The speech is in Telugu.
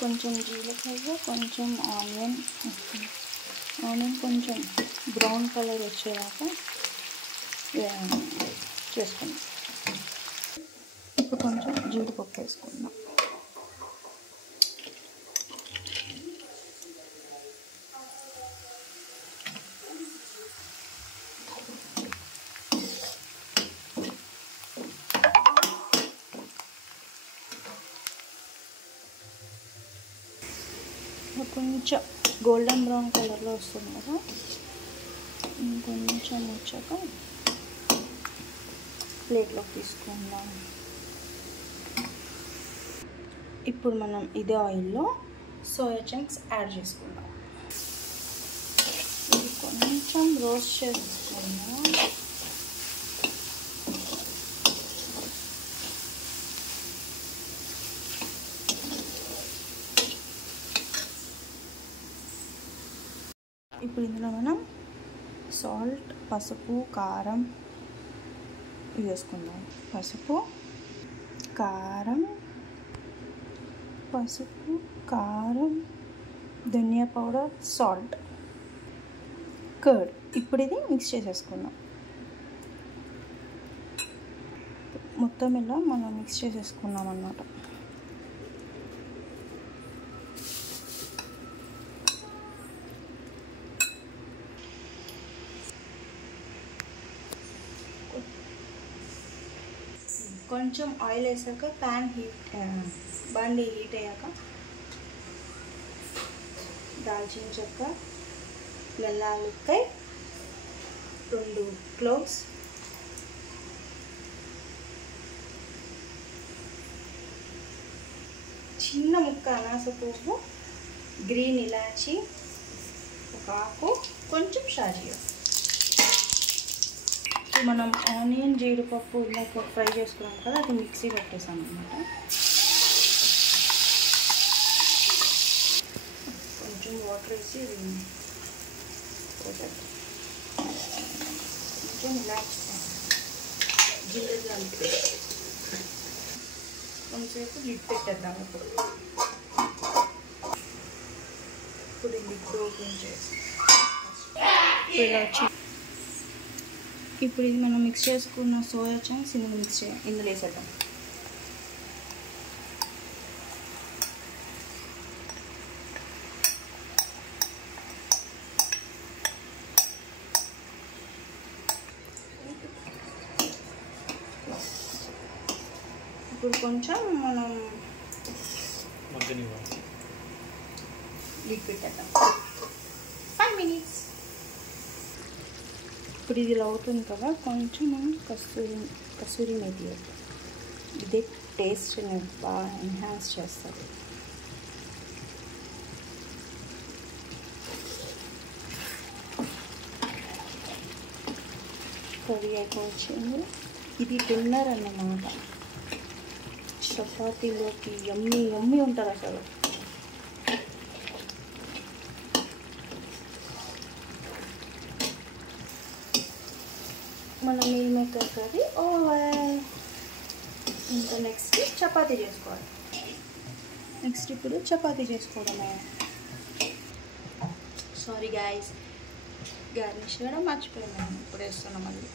కొంచెం జీలకర్ర, కొంచెం ఆనియన్ కొంచెం బ్రౌన్ కలర్ వచ్చేదాకా చేసుకుందాం. ఇప్పుడు కొంచెం జీడిపప్పు వేసుకుందాం. కొంచెం గోల్డెన్ బ్రౌన్ కలర్లో వస్తుంది కదా, ఇంకొంచెం వచ్చాక ప్లేట్లోకి తీసుకుందాం. ఇప్పుడు మనం ఇదే ఆయిల్లో సోయా చంక్స్ యాడ్ చేసుకుందాం. ఇది కొంచెం రోస్ట్ చేసుకుందాం. ఇప్పుడు ఇందులో మనం సాల్ట్, పసుపు, కారం వేసుకుందాం. పసుపు, కారం, ధనియా పౌడర్, సాల్ట్, కర్డ్. ఇప్పుడు ఇది మిక్స్ చేసేసుకుందాం. మొత్తం ఇలా మనం మిక్స్ చేసేసుకున్నాం అన్నమాట. కొంచెం ఆయిల్ వేసాక బండి హీట్ అయ్యాక దాల్చిన చెక్క, లెల్లాలిక్కాయ, 2 క్లోవ్స్, చిన్న ముక్క అనాస పువ్వు, గ్రీన్ ఇలాచి, ఒక ఆకు, కొంచెం షాజీరా. మనం ఆనియన్, జీడిపప్పు ఇలా ఫ్రై చేసుకున్నాం కదా, అది మిక్సీ పెట్టేసాం అన్నమాట. కొంచెం వాటర్ వేసి కొంచెం ఇలాచి, జింజర్ గార్లిక్ పేస్ట్, కొంచెంసేపు లిడ్ పెట్టేద్దాం. ఇప్పుడు లిడ్ ఓపెన్ చేసి ఇలా ఇప్పుడు ఇది మనం మిక్స్ చేసుకున్న సోయా చంక్స్ ఇందులో వేసేద్దాం. ఇప్పుడు కొంచెం మనం లిడ్ పెట్టేద్దాం. 5 minutes. ఇప్పుడు ఇది ఇలా అవుతుంది కదా, కొంచెం మనం కసూరి మేతి వేద్దాం. ఇదే టేస్ట్ని బాగా ఎన్హాన్స్ చేస్తుంది. కర్రీ అయిపోయింది. ఇది డిన్నర్ అన్నమాట. చపాతీలోకి యమ్మీ ఉంటుంది అసలు. మన మీల్ మేకర్ కర్రీ ఓవర్. ఇంకా నెక్స్ట్ చపాతీ చేసుకోవాలి. ఇప్పుడు చపాతీ చేసుకోవడమే. సారీ గైస్, గార్నిష్ కూడా మర్చిపోయాను. ఇప్పుడు వేస్తున్నాం మళ్ళీ.